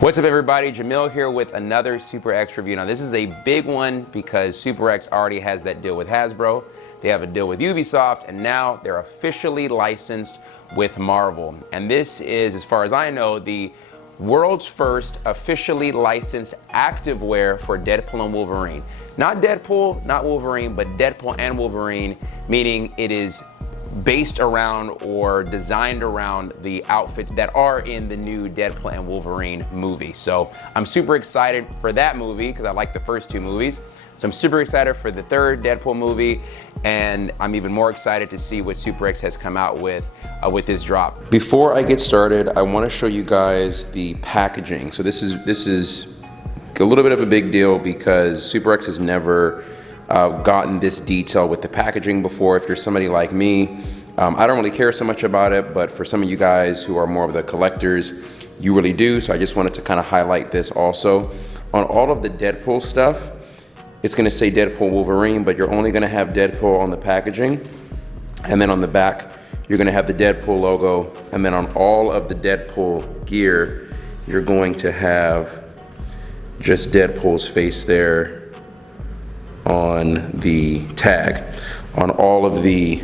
What's up everybody, Jemillio here with another SUPERX review. Now this is a big one because SUPERX already has that deal with Hasbro, they have a deal with Ubisoft, and now they're officially licensed with Marvel. And this is, as far as I know, the world's first officially licensed activewear for Deadpool and Wolverine. Not Deadpool, not Wolverine, but Deadpool and Wolverine, meaning it is based around or designed around the outfits that are in the new Deadpool and Wolverine movie. So I'm super excited for that movie because I like the first two movies. So I'm super excited for the third Deadpool movie, and I'm even more excited to see what SUPERX has come out with this drop. Before I get started, I want to show you guys the packaging. So this is a little bit of a big deal because SUPERX has never gotten this detail with the packaging before. If you're somebody like me, I don't really care so much about it, but for some of you guys who are more of the collectors, you really do. So I just wanted to kind of highlight this also. On all of the Deadpool stuff, it's gonna say Deadpool Wolverine, but you're only gonna have Deadpool on the packaging. And then on the back, you're gonna have the Deadpool logo. And then on all of the Deadpool gear, you're going to have just Deadpool's face there on the tag. On all of the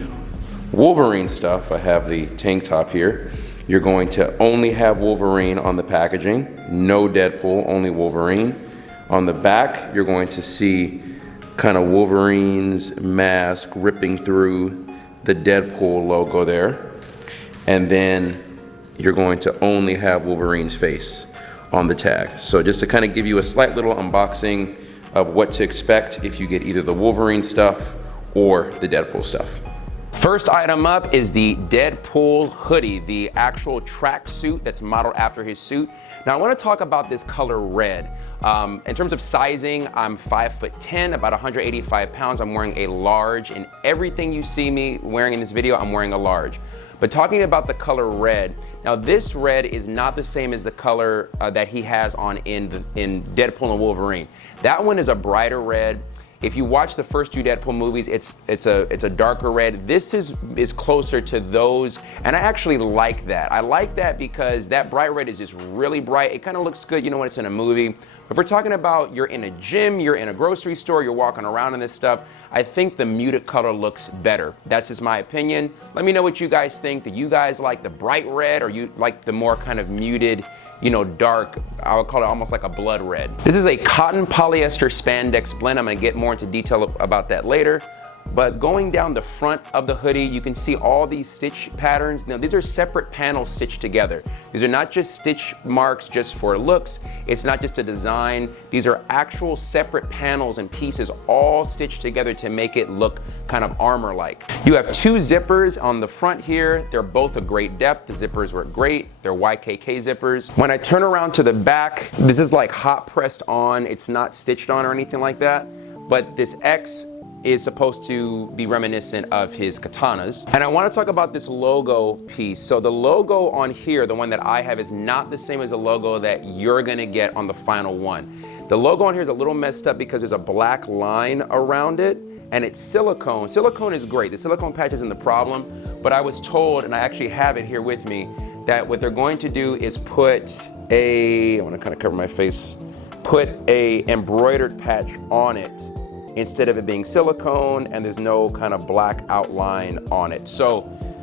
Wolverine stuff, I have the tank top here. You're going to only have Wolverine on the packaging, no Deadpool, only Wolverine. On the back, you're going to see kind of Wolverine's mask ripping through the Deadpool logo there. And then you're going to only have Wolverine's face on the tag. So just to kind of give you a slight little unboxing of what to expect if you get either the Wolverine stuff or the Deadpool stuff. First item up is the Deadpool hoodie, the actual tracksuit that's modeled after his suit. Now I want to talk about this color red. In terms of sizing, I'm 5'10", about 185 pounds. I'm wearing a large, and everything you see me wearing in this video, I'm wearing a large. But talking about the color red, now this red is not the same as the color that he has on in Deadpool and Wolverine. That one is a brighter red. If you watch the first two Deadpool movies, it's a darker red. This is closer to those, and I actually like that. I like that because that bright red is just really bright. It kind of looks good, you know, when it's in a movie. If we're talking about you're in a gym, you're in a grocery store, you're walking around in this stuff, I think the muted color looks better. That's just my opinion. Let me know what you guys think. Do you guys like the bright red, or you like the more kind of muted, you know, dark, I would call it almost like a blood red. This is a cotton polyester spandex blend. I'm gonna get more into detail about that later. But going down the front of the hoodie, you can see all these stitch patterns. Now these are separate panels stitched together. These are not just stitch marks just for looks. It's not just a design. These are actual separate panels and pieces all stitched together to make it look kind of armor-like. You have two zippers on the front here. They're both a great depth. The zippers were great. They're YKK zippers. When I turn around to the back, this is like hot pressed on. It's not stitched on or anything like that. But this X is supposed to be reminiscent of his katanas. And I want to talk about this logo piece. So the logo on here, the one that I have, is not the same as the logo that you're gonna get on the final one. The logo on here is a little messed up because there's a black line around it, and it's silicone. Silicone is great. The silicone patch isn't the problem, but I was told, and I actually have it here with me, that what they're going to do is put I want to kind of cover my face, put a embroidered patch on it instead of it being silicone, and there's no kind of black outline on it. So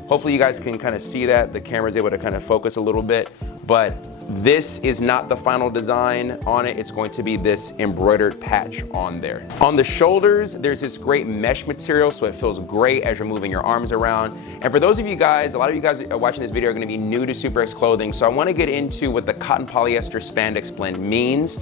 hopefully you guys can kind of see that. The camera's able to kind of focus a little bit, but this is not the final design on it. It's going to be this embroidered patch on there. On the shoulders, there's this great mesh material, so it feels great as you're moving your arms around. And for those of you guys, a lot of you guys watching this video are gonna be new to SUPERX clothing, so I wanna get into what the cotton polyester spandex blend means.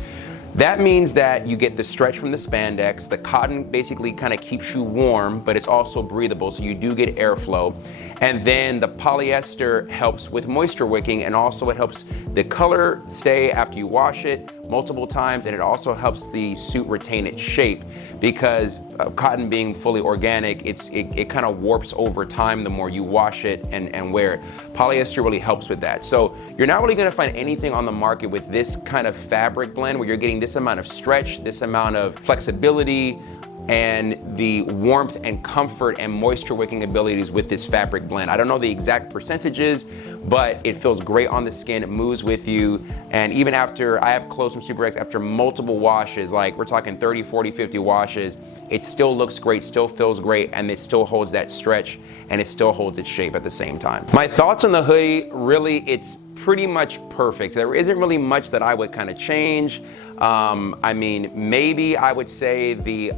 That means that you get the stretch from the spandex. The cotton basically kind of keeps you warm, but it's also breathable, so you do get airflow. And then the polyester helps with moisture wicking, and also it helps the color stay after you wash it. multiple times, and it also helps the suit retain its shape because cotton being fully organic, it kind of warps over time the more you wash it and wear it. Polyester really helps with that. So you're not really gonna find anything on the market with this kind of fabric blend where you're getting this amount of stretch, this amount of flexibility, and the warmth and comfort and moisture wicking abilities with this fabric blend. I don't know the exact percentages, but it feels great on the skin, it moves with you, and even after, I have clothes from SUPERX, after multiple washes, like we're talking 30, 40, 50 washes, it still looks great, still feels great, and it still holds that stretch, and it still holds its shape at the same time. My thoughts on the hoodie, really, it's pretty much perfect. There isn't really much that I would kind of change. I mean, maybe I would say the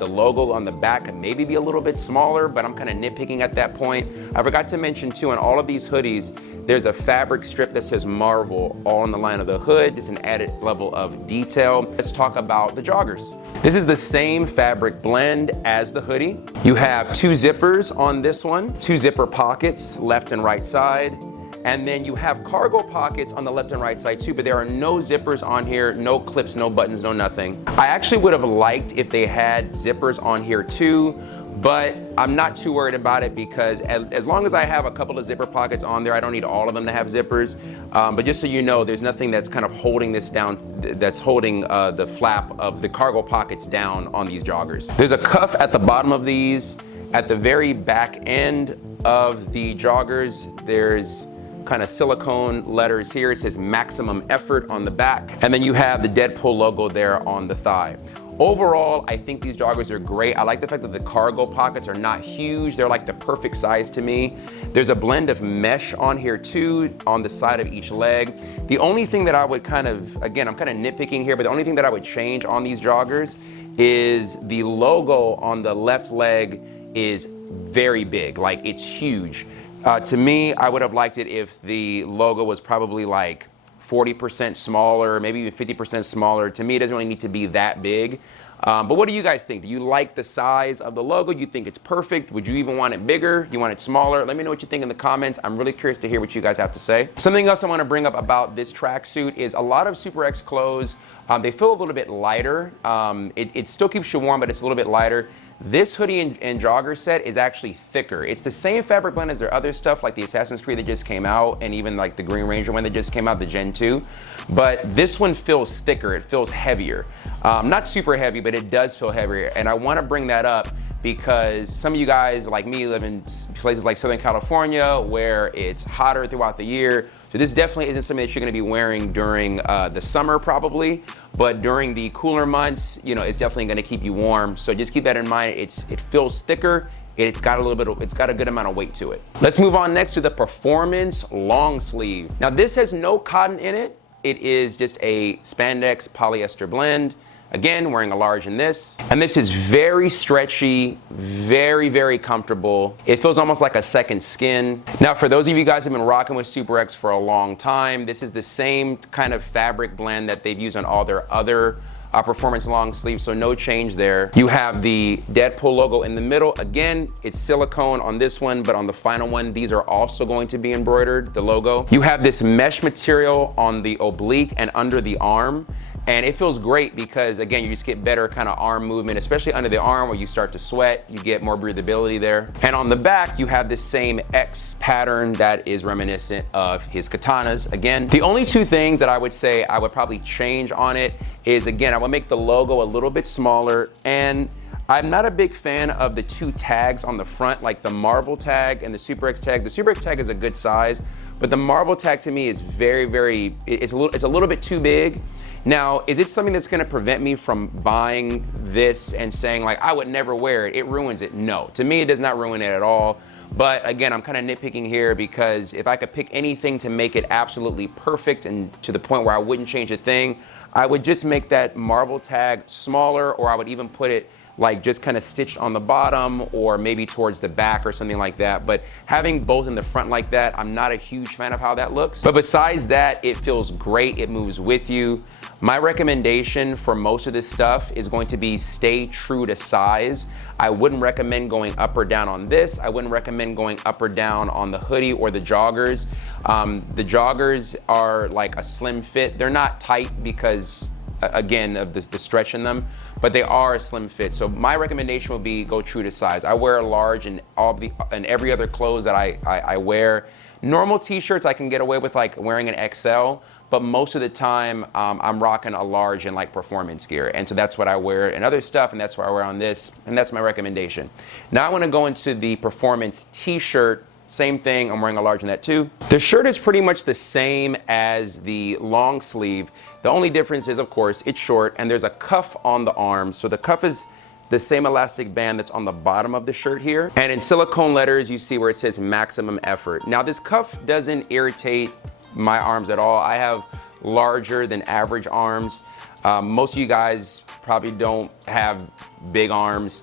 logo on the back could maybe be a little bit smaller, but I'm kind of nitpicking at that point. I forgot to mention too, on all of these hoodies, there's a fabric strip that says Marvel all on the line of the hood. It's an added level of detail. Let's talk about the joggers. This is the same fabric blend as the hoodie. You have 2 zippers on this one, 2 zipper pockets, left and right side. And then you have cargo pockets on the left and right side too, but there are no zippers on here, no clips, no buttons, no nothing. I actually would have liked if they had zippers on here too, but I'm not too worried about it because as long as I have a couple of zipper pockets on there, I don't need all of them to have zippers. But just so you know, there's nothing that's kind of holding this down, that's holding the flap of the cargo pockets down on these joggers. There's a cuff at the bottom of these. At the very back end of the joggers, there's kind of silicone letters here. It says maximum effort on the back. And then you have the Deadpool logo there on the thigh. Overall, I think these joggers are great. I like the fact that the cargo pockets are not huge. They're like the perfect size to me. There's a blend of mesh on here too, on the side of each leg. The only thing that I would kind of, again, I'm kind of nitpicking here, but the only thing that I would change on these joggers is the logo on the left leg is very big, like it's huge. To me, I would have liked it if the logo was probably like 40% smaller, maybe even 50% smaller. To me, it doesn't really need to be that big. But what do you guys think? Do you like the size of the logo? You think it's perfect? Would you even want it bigger? You want it smaller? Let me know what you think in the comments. I'm really curious to hear what you guys have to say. Something else I want to bring up about this tracksuit is a lot of SUPERX clothes, they feel a little bit lighter. It still keeps you warm, but it's a little bit lighter. This hoodie and jogger set is actually thicker. It's the same fabric blend as their other stuff, like the Assassin's Creed that just came out, and even like the Green Ranger one that just came out, the Gen 2. But this one feels thicker, it feels heavier. Not super heavy, but it does feel heavier. And I wanna bring that up because some of you guys like me live in places like Southern California where it's hotter throughout the year. So this definitely isn't something that you're gonna be wearing during the summer probably, but during the cooler months, you know, it's definitely gonna keep you warm. So just keep that in mind. It feels thicker. It's got a good amount of weight to it. Let's move on next to the Performance long sleeve. Now this has no cotton in it. It is just a spandex polyester blend. Again, wearing a large in this. And this is very stretchy, very, very comfortable. It feels almost like a second skin. Now, for those of you guys who have been rocking with SUPERX for a long time, this is the same kind of fabric blend that they've used on all their other Performance long sleeves, so no change there. You have the Deadpool logo in the middle. Again, it's silicone on this one, but on the final one, these are also going to be embroidered, the logo. You have this mesh material on the oblique and under the arm. And it feels great because, again, you just get better kind of arm movement, especially under the arm where you start to sweat, you get more breathability there. And on the back, you have this same X pattern that is reminiscent of his katanas. Again, the only 2 things that I would say I would probably change on it is, again, I would make the logo a little bit smaller, and I'm not a big fan of the 2 tags on the front, like the Marvel tag and the SUPERX tag. The SUPERX tag is a good size, but the Marvel tag to me is it's a little bit too big. Now, is it something that's gonna prevent me from buying this and saying like, I would never wear it, it ruins it? No, to me, it does not ruin it at all. But again, I'm kind of nitpicking here because if I could pick anything to make it absolutely perfect and to the point where I wouldn't change a thing, I would just make that Marvel tag smaller, or I would even put it like just kind of stitched on the bottom or maybe towards the back or something like that. But having both in the front like that, I'm not a huge fan of how that looks. But besides that, it feels great. It moves with you. My recommendation for most of this stuff is going to be stay true to size. I wouldn't recommend going up or down on this. I wouldn't recommend going up or down on the hoodie or the joggers. The joggers are like a slim fit. They're not tight because, again, of the stretch in them, but they are a slim fit. So my recommendation would be go true to size. I wear a large in every other clothes that I wear. Normal t-shirts I can get away with like wearing an XL, but most of the time I'm rocking a large in like performance gear. And so that's what I wear in other stuff, and that's what I wear on this, and that's my recommendation. Now I wanna go into the performance t-shirt. Same thing, I'm wearing a large in that too. The shirt is pretty much the same as the long sleeve. The only difference is, of course, it's short and there's a cuff on the arm. So the cuff is the same elastic band that's on the bottom of the shirt here. And in silicone letters, you see where it says maximum effort. Now this cuff doesn't irritate my arms at all. I have larger than average arms. Most of you guys probably don't have big arms,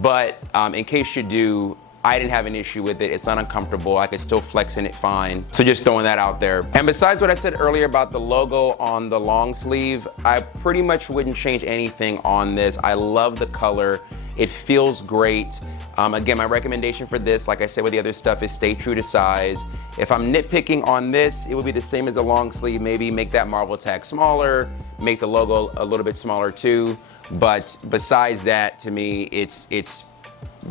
but in case you do, I didn't have an issue with it. It's not uncomfortable. I could still flex in it fine. So just throwing that out there. And besides what I said earlier about the logo on the long sleeve, I pretty much wouldn't change anything on this. I love the color. It feels great. Again, my recommendation for this, like I said with the other stuff, is stay true to size. If I'm nitpicking on this, it would be the same as a long sleeve. Maybe make that marble tag smaller, make the logo a little bit smaller too. But besides that, to me, it's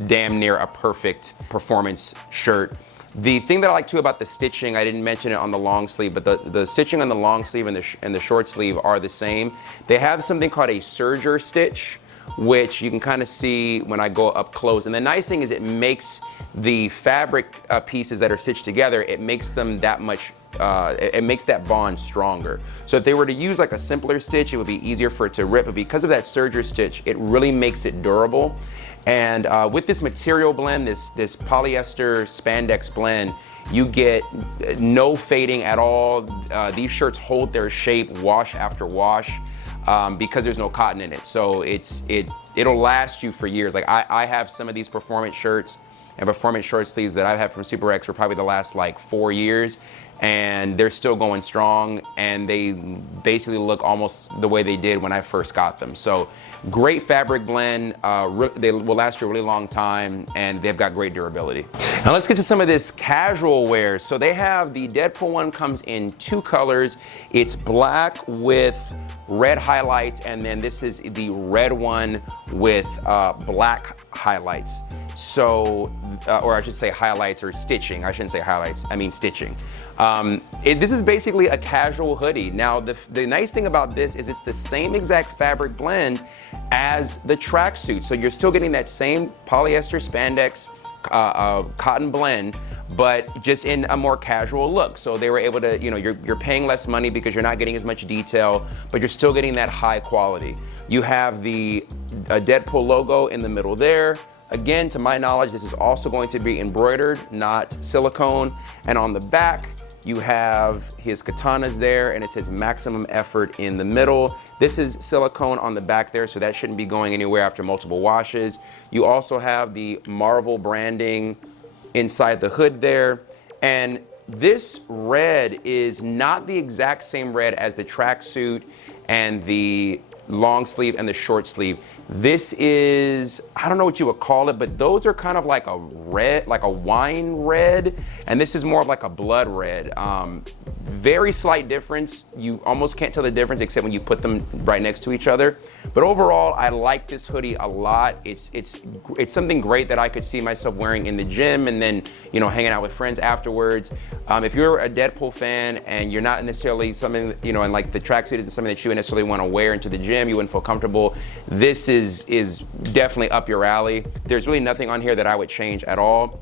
damn near a perfect performance shirt. The thing that I like too about the stitching, I didn't mention it on the long sleeve, but the stitching on the long sleeve and the short sleeve are the same. They have something called a serger stitch, which you can kind of see when I go up close. And the nice thing is it makes the fabric pieces that are stitched together, it makes them that much, it makes that bond stronger. So if they were to use like a simpler stitch, it would be easier for it to rip, but because of that serger stitch, it really makes it durable. And with this material blend, this polyester spandex blend, you get no fading at all. These shirts hold their shape wash after wash because there's no cotton in it. So it'll last you for years. Like I have some of these performance shirts and performance short sleeves that I've had from SUPERX for probably the last like 4 years, and they're still going strong, and they basically look almost the way they did when I first got them. So great fabric blend, they will last you a really long time, and they've got great durability. Now let's get to some of this casual wear. So they have the Deadpool one, comes in 2 colors. It's black with red highlights, and then this is the red one with black highlights. So, or I should say highlights or stitching. I shouldn't say highlights, I mean stitching. This is basically a casual hoodie. Now, the nice thing about this is it's the same exact fabric blend as the tracksuit. So you're still getting that same polyester spandex cotton blend, but just in a more casual look. So they were able to, you know, you're paying less money because you're not getting as much detail, but you're still getting that high quality. You have the Deadpool logo in the middle there. Again, to my knowledge, this is also going to be embroidered, not silicone. And on the back, you have his katanas there, and it says maximum effort in the middle. This is silicone on the back there, so that shouldn't be going anywhere after multiple washes. You also have the Marvel branding inside the hood there. And this red is not the exact same red as the tracksuit and the long sleeve and the short sleeve. This is, I don't know what you would call it, but those are kind of like a red, like a wine red, and this is more of like a blood red. Very slight difference. You almost can't tell the difference except when you put them right next to each other. But overall, I like this hoodie a lot. It's something great that I could see myself wearing in the gym and then, you know, hanging out with friends afterwards. If you're a Deadpool fan and you're not necessarily something, you know, and like the tracksuit isn't something that you necessarily want to wear into the gym, you wouldn't feel comfortable, this is definitely up your alley. There's really nothing on here that I would change at all.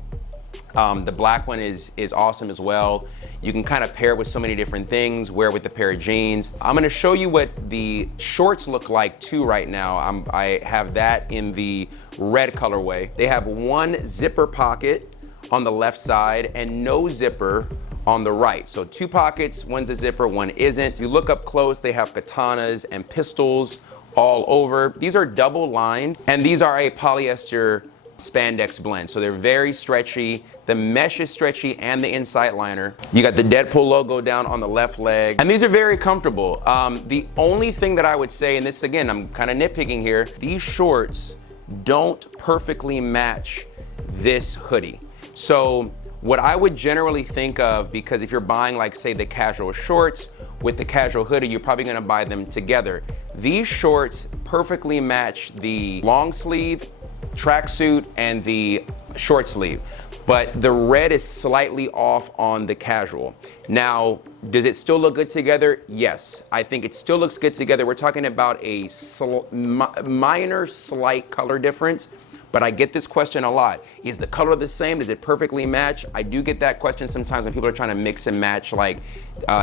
The black one is awesome as well. You can kind of pair it with so many different things, wear it with a pair of jeans. I'm gonna show you what the shorts look like too right now. I have that in the red colorway. They have one zipper pocket on the left side and no zipper on the right. So 2 pockets, one's a zipper, one isn't. If you look up close, they have katanas and pistols all over. These are double lined, and these are a polyester spandex blend. So they're very stretchy. The mesh is stretchy and the inside liner. You got the Deadpool logo down on the left leg. And these are very comfortable. The only thing that I would say, and this again, I'm kind of nitpicking here, these shorts don't perfectly match this hoodie. So what I would generally think of, because if you're buying like say the casual shorts with the casual hoodie, you're probably gonna buy them together. These shorts perfectly match the long sleeve, tracksuit, and the short sleeve. But the red is slightly off on the casual. Now, does it still look good together? Yes, I think it still looks good together. We're talking about a minor slight color difference, but I get this question a lot. Is the color the same? Does it perfectly match? I do get that question sometimes when people are trying to mix and match like,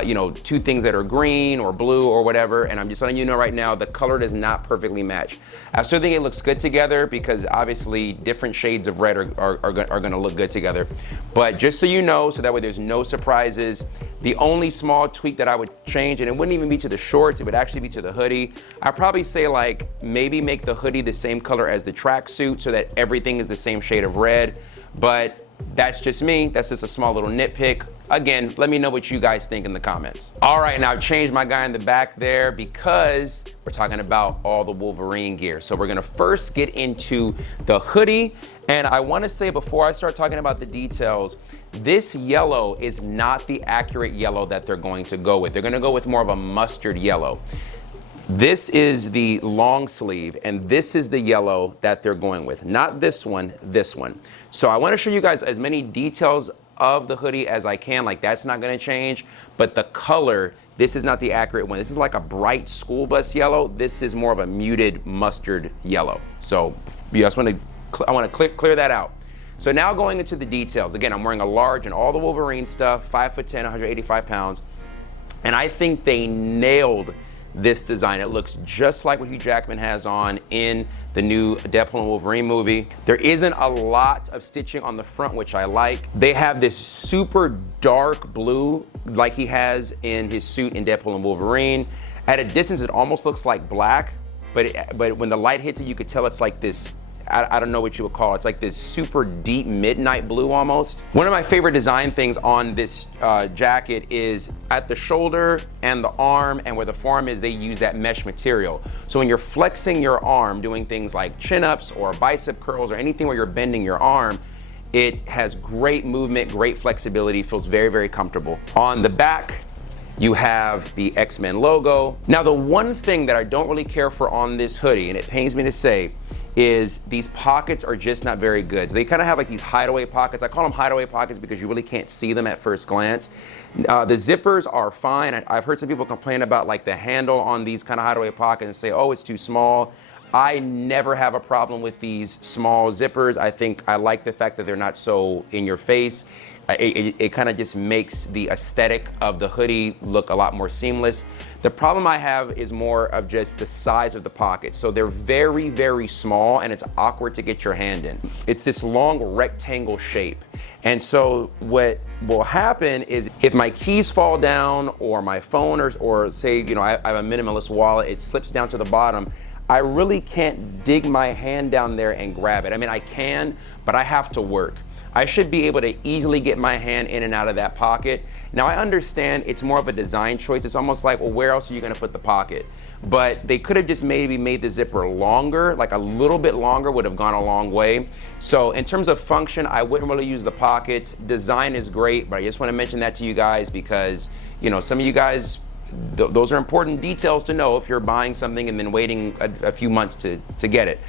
you know, two things that are green or blue or whatever, and I'm just letting you know right now, the color does not perfectly match. I still think it looks good together because obviously different shades of red are gonna look good together. But just so you know, so that way there's no surprises, the only small tweak that I would change, and it wouldn't even be to the shorts, it would actually be to the hoodie. I'd probably say like, maybe make the hoodie the same color as the tracksuit so that everything is the same shade of red. But that's just me, that's just a small little nitpick. Again, let me know what you guys think in the comments. All right, now I've changed my guy in the back there because we're talking about all the Wolverine gear. So we're gonna first get into the hoodie. And I wanna say before I start talking about the details, this yellow is not the accurate yellow that they're going to go with. They're gonna go with more of a mustard yellow. This is the long sleeve, and this is the yellow that they're going with. Not this one, this one. So I wanna show you guys as many details of the hoodie as I can, like that's not gonna change, but the color, this is not the accurate one. This is like a bright school bus yellow. This is more of a muted mustard yellow. So I wanna clear that out. So now going into the details. Again, I'm wearing a large and all the Wolverine stuff, 5'10", 185 pounds. And I think they nailed this design. It looks just like what Hugh Jackman has on in the new Deadpool and Wolverine movie. There isn't a lot of stitching on the front, which I like. They have this super dark blue like he has in his suit in Deadpool and Wolverine. At a distance, it almost looks like black, but when the light hits it, you could tell it's like this, I don't know what you would call it. It's like this super deep midnight blue almost. One of my favorite design things on this jacket is at the shoulder and the arm and where the forearm is, they use that mesh material. So when you're flexing your arm, doing things like chin-ups or bicep curls or anything where you're bending your arm, it has great movement, great flexibility, feels very, very comfortable. On the back, you have the X-Men logo. Now the one thing that I don't really care for on this hoodie, and it pains me to say, is these pockets are just not very good. They kind of have like these hideaway pockets. I call them hideaway pockets because you really can't see them at first glance. The zippers are fine. I've heard some people complain about like the handle on these kind of hideaway pockets and say, oh, it's too small. I never have a problem with these small zippers. I think I like the fact that they're not so in your face. It kind of just makes the aesthetic of the hoodie look a lot more seamless. The problem I have is more of just the size of the pockets. So they're very, very small and it's awkward to get your hand in. It's this long rectangle shape. And so what will happen is if my keys fall down or my phone or say, you know, I have a minimalist wallet, it slips down to the bottom, I really can't dig my hand down there and grab it. I mean, I can, but I have to work. I should be able to easily get my hand in and out of that pocket. Now I understand it's more of a design choice. It's almost like, well, where else are you gonna put the pocket? But they could have just maybe made the zipper longer, like a little bit longer would have gone a long way. So in terms of function, I wouldn't really use the pockets. Design is great, but I just wanna mention that to you guys because, you know, some of you guys, those are important details to know if you're buying something and then waiting a few months to get it.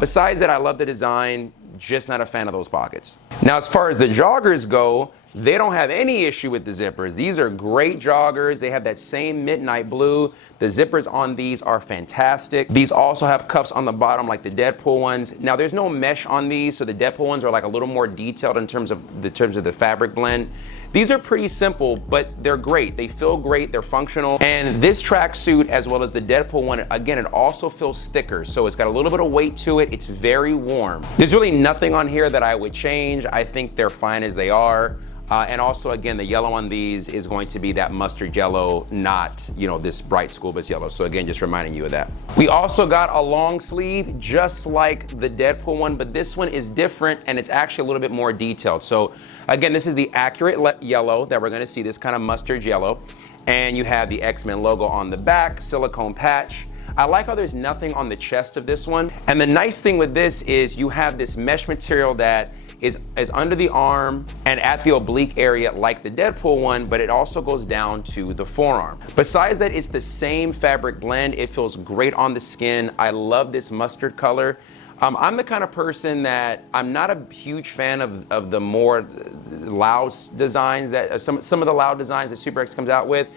Besides that, I love the design, just not a fan of those pockets. Now, as far as the joggers go, they don't have any issue with the zippers. These are great joggers. They have that same midnight blue. The zippers on these are fantastic. These also have cuffs on the bottom like the Deadpool ones. Now, there's no mesh on these, so the Deadpool ones are like a little more detailed in terms of the fabric blend. These are pretty simple, but they're great. They feel great, they're functional. And this tracksuit, as well as the Deadpool one, again, it also feels thicker. So it's got a little bit of weight to it. It's very warm. There's really nothing on here that I would change. I think they're fine as they are. And also, again, the yellow on these is going to be that mustard yellow, not, you know, this bright school bus yellow. So again, just reminding you of that. We also got a long sleeve, just like the Deadpool one, but this one is different and it's actually a little bit more detailed. So again, this is the accurate yellow that we're gonna see, this kind of mustard yellow. And you have the X-Men logo on the back, silicone patch. I like how there's nothing on the chest of this one. And the nice thing with this is you have this mesh material that is under the arm and at the oblique area like the Deadpool one, but it also goes down to the forearm. Besides that, it's the same fabric blend. It feels great on the skin. I love this mustard color. I'm the kind of person that I'm not a huge fan of the more loud designs that some of the loud designs that SUPERX comes out with.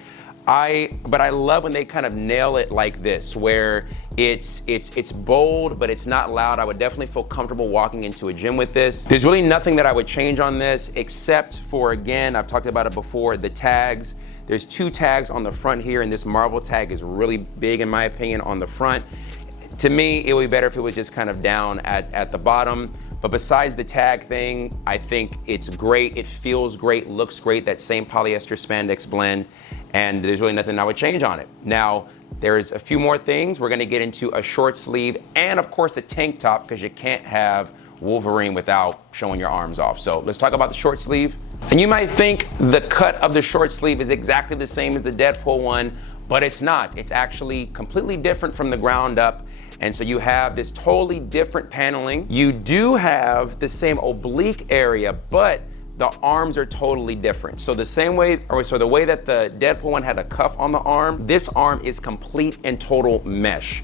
But I love when they kind of nail it like this, where it's bold, but it's not loud. I would definitely feel comfortable walking into a gym with this. There's really nothing that I would change on this, except for, again, I've talked about it before, the tags. There's 2 tags on the front here, and this Marvel tag is really big, in my opinion, on the front. To me, it would be better if it was just kind of down at the bottom. But besides the tag thing, I think it's great. It feels great, looks great, that same polyester spandex blend. And there's really nothing I would change on it. Now, there's a few more things. We're gonna get into a short sleeve and of course a tank top, because you can't have Wolverine without showing your arms off. So let's talk about the short sleeve. And you might think the cut of the short sleeve is exactly the same as the Deadpool one, but it's not. It's actually completely different from the ground up. And so you have this totally different paneling. You do have the same oblique area, but the arms are totally different. So the same way, so the way that the Deadpool one had a cuff on the arm, this arm is complete and total mesh.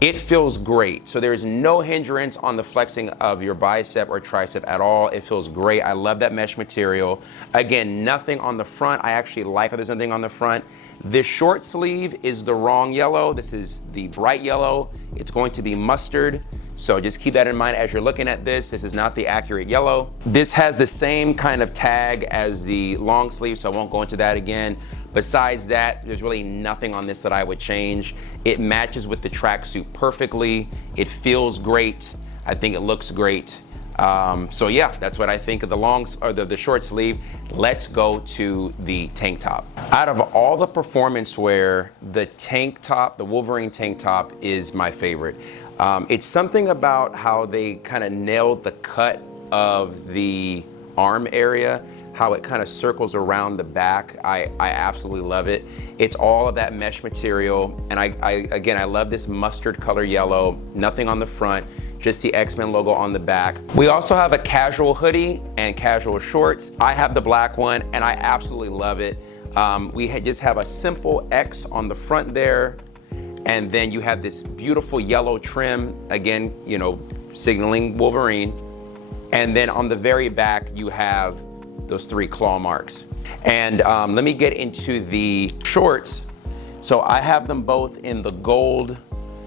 It feels great. So there's no hindrance on the flexing of your bicep or tricep at all. It feels great. I love that mesh material. Again, nothing on the front. I actually like how there's nothing on the front. This short sleeve is the wrong yellow. This is the bright yellow. It's going to be mustard. So just keep that in mind as you're looking at this. This is not the accurate yellow. This has the same kind of tag as the long sleeve, so I won't go into that again. Besides that, there's really nothing on this that I would change. It matches with the tracksuit perfectly. It feels great. I think it looks great. So yeah, that's what I think of the short sleeve. Let's go to the tank top. Out of all the performance wear, the tank top, the Wolverine tank top is my favorite. It's something about how they kind of nailed the cut of the arm area, how it kind of circles around the back. I absolutely love it. It's all of that mesh material. And again, I love this mustard color yellow, nothing on the front, just the X-Men logo on the back. We also have a casual hoodie and casual shorts. I have the black one and I absolutely love it. We just have a simple X on the front there. And then you have this beautiful yellow trim, again, you know, signaling Wolverine. And then on the very back, you have those 3 claw marks. And let me get into the shorts. So I have them both in the gold.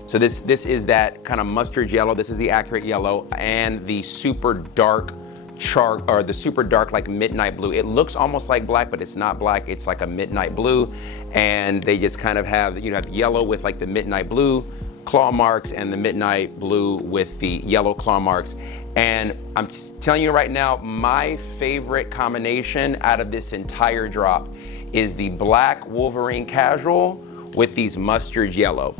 So this is that kind of mustard yellow. This is the accurate yellow, and the super dark the super dark like midnight blue. It looks almost like black, but it's not black. It's like a midnight blue. And they just kind of have, you have yellow with like the midnight blue claw marks and the midnight blue with the yellow claw marks. And I'm telling you right now, my favorite combination out of this entire drop is the black Wolverine casual with these mustard yellow.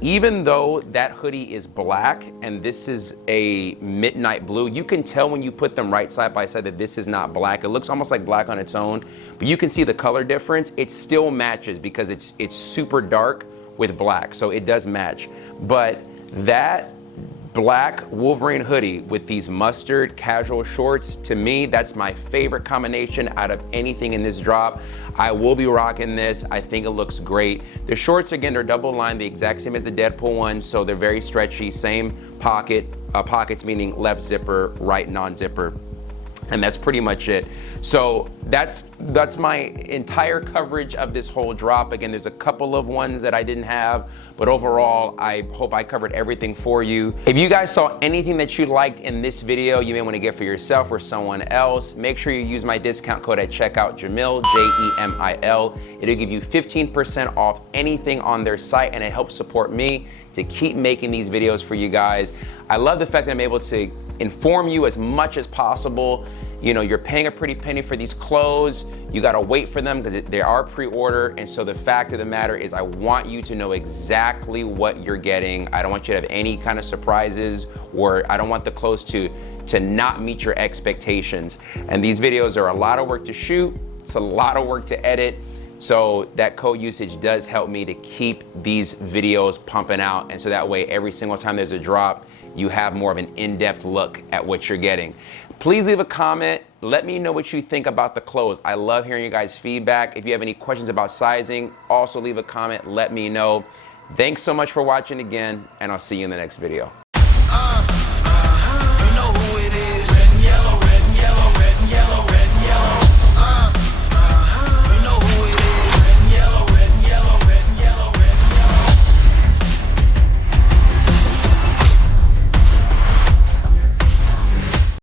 Even though that hoodie is black and this is a midnight blue, you can tell when you put them right side by side that this is not black. It looks almost like black on its own, but you can see the color difference. It still matches because it's super dark with black, so it does match. But that black Wolverine hoodie with these mustard casual shorts, to me, that's my favorite combination out of anything in this drop. I will be rocking this. I think it looks great. The shorts, again, they're double lined, the exact same as the Deadpool one, so they're very stretchy, same pockets, meaning left zipper, right non-zipper. And that's pretty much it. So that's my entire coverage of this whole drop. Again, there's a couple of ones that I didn't have, but overall, I hope I covered everything for you. If you guys saw anything that you liked in this video, you may want to get for yourself or someone else, make sure you use my discount code at checkout, Jemil, J-E-M-I-L. It'll give you 15% off anything on their site, and it helps support me to keep making these videos for you guys. I love the fact that I'm able to inform you as much as possible. you know, you're paying a pretty penny for these clothes. You gotta wait for them because they are pre-order. And so the fact of the matter is I want you to know exactly what you're getting. I don't want you to have any kind of surprises, or I don't want the clothes to not meet your expectations. And these videos are a lot of work to shoot. It's a lot of work to edit. So that code usage does help me to keep these videos pumping out. And so that way, every single time there's a drop, you have more of an in-depth look at what you're getting. Please leave a comment. Let me know what you think about the clothes. I love hearing you guys' feedback. If you have any questions about sizing, also leave a comment. Let me know. Thanks so much for watching again, and I'll see you in the next video.